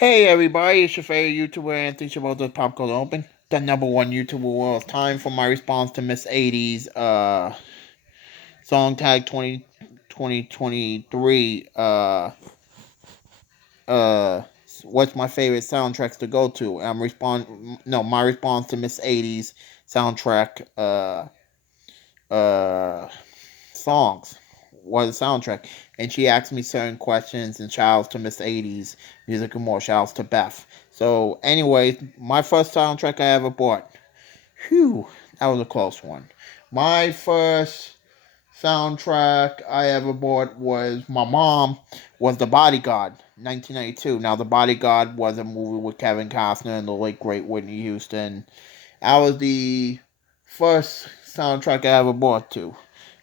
Hey everybody, it's your favorite YouTuber Anthony Shabotas Pop Goes Open, the number one YouTuber of all time for my response to Miss 80's song tag 2023 uh what's my favorite soundtracks to go to. My response to Miss 80's soundtrack uh songs was a soundtrack, and she asked me certain questions and shouts to Miss 80's music and more. Shouts to Beth. So, anyway, my first soundtrack I ever bought. Whew, that was a close one. My first soundtrack I ever bought was my mom was The Bodyguard, 1992. Now, The Bodyguard was a movie with Kevin Costner and the late great Whitney Houston. That was the first soundtrack I ever bought to.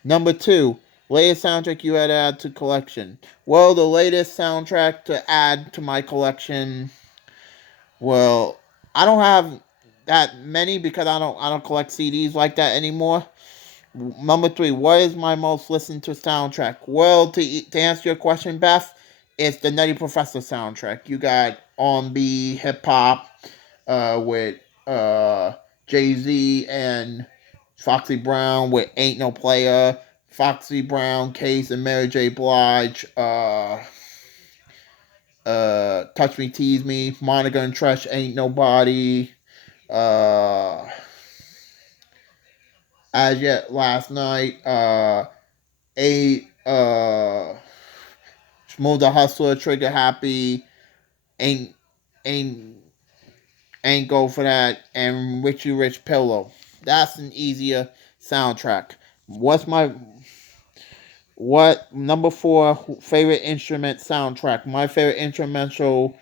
Number two, latest soundtrack you had to add to collection. Well, the latest soundtrack to add to my collection. Well, I don't have that many because I don't collect CDs like that anymore. Number three, what is my most listened to soundtrack? Well, to answer your question, Beth, it's the Nutty Professor soundtrack. You got R&B, hip hop, with uh Jay Z and Foxy Brown with Ain't No Player, Foxy Brown, Case, and Mary J. Blige, Touch Me, Tease Me, Monica and Tresh, Ain't Nobody, uh, As Yet Last Night, Smooth the Hustler, Trigger Happy, Ain't, Ain't, Ain't Go For That, and Richie Rich Pillow. That's an easier soundtrack. What's my What number four favorite instrument soundtrack? My favorite instrumental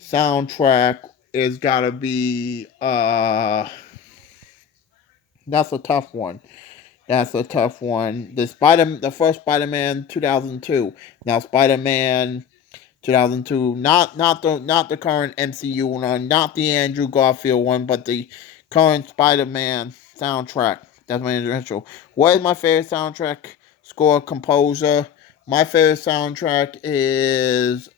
soundtrack is gotta be that's a tough one. That's a tough one. The first Spider-Man 2002. Now Spider-Man 2002, not the current MCU one, not the Andrew Garfield one, but the current Spider-Man soundtrack. That's my intro. What is my favorite soundtrack score composer? My favorite soundtrack is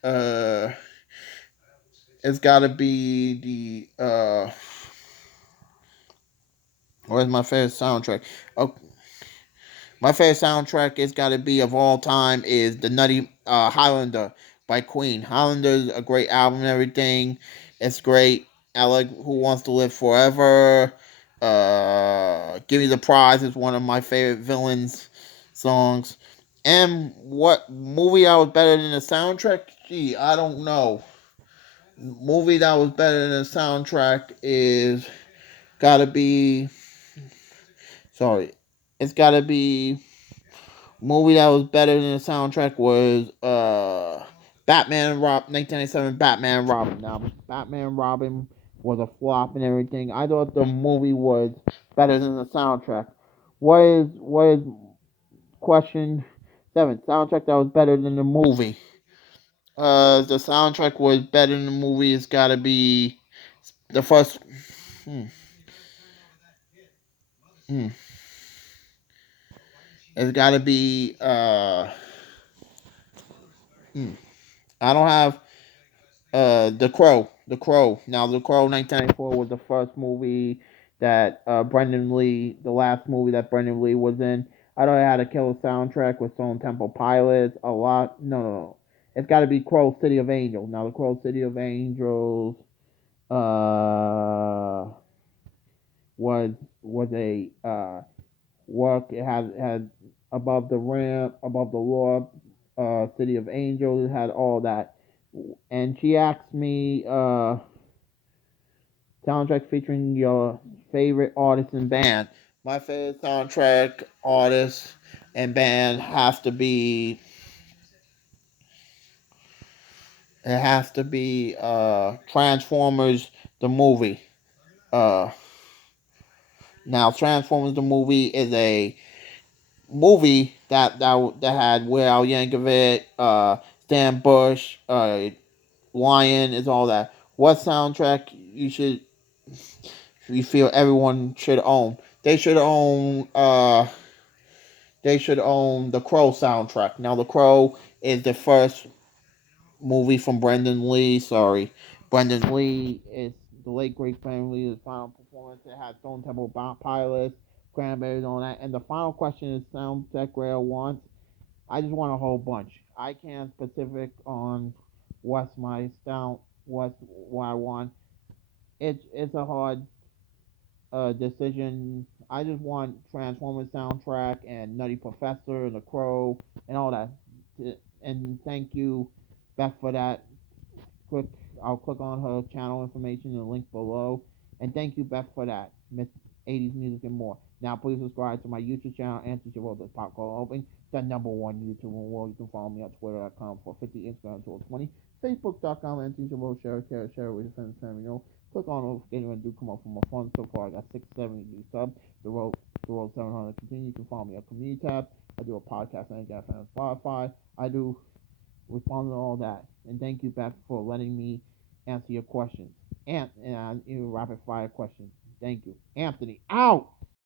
it's got to be the what is my favorite soundtrack? Oh, my favorite soundtrack is got to be of all time is the Nutty Highlander by Queen. Highlander is a great album and everything. It's great. I like Who Wants to Live Forever. Give Me the Prize is one of my favorite villains songs. And what movie I was better than the soundtrack? Gee, I don't know. Movie that was better than the soundtrack is gotta be sorry. It's gotta be movie that was better than the soundtrack was Batman and Rob 1997 Batman and Robin. Now Batman and Robin was a flop and everything. I thought the movie was better than the soundtrack. What is question seven? Soundtrack that was better than the movie. The soundtrack was better than the movie. It's gotta be the first. Hmm, hmm. It's gotta be. Hmm. I don't have The Crow. The Crow. Now, The Crow 1994 was the first movie that Brendan Lee, the last movie that Brendan Lee was in. I know it had a killer soundtrack with Stone Temple Pilots, a lot. No. It's got to be Crow City of Angels. Now, The Crow City of Angels uh, was a work. It had Above the Rim, Above the Law, City of Angels. It had all that. And she asked me soundtrack featuring your favorite artist and band. My favorite soundtrack artist and band has to be Transformers the movie. Uh Now Transformers the movie is a movie that had Weird Al Yankovic, Stan Bush, Lion is all that. What soundtrack you feel everyone should own? They should own the Crow soundtrack. Now, The Crow is the first movie from Brendan Lee. Sorry, Brendan Lee is the late great Brendan Lee. His final performance, it had Stone Temple Pilots, Cranberries, all that. And the final question is Soundcheck Rail wants. I just want a whole bunch. I can't specific on what's my sound, what I want. It's a hard decision. I just want Transformers soundtrack and Nutty Professor and The Crow and all that. And thank you, Beth, for that. Click. I'll click on her channel information in the link below. And thank you, Beth, for that. Miss 80s Music and more. Now, please subscribe to my YouTube channel, Anthony Giroda's Popcorn Open, the #1 YouTube in the world. You can follow me on Twitter.com for 50, Instagram 20, Facebook.com, Anthony Giroda, share with your friends and family. Click on notification when I do come up for more fun. So far, I got 670 new subs. The road 700 continue. You can follow me on Community tab. I do a podcast and I got on Spotify. I do respond to all that. And thank you, Beth, for letting me answer your questions. And rapid fire questions. Thank you. Anthony, out!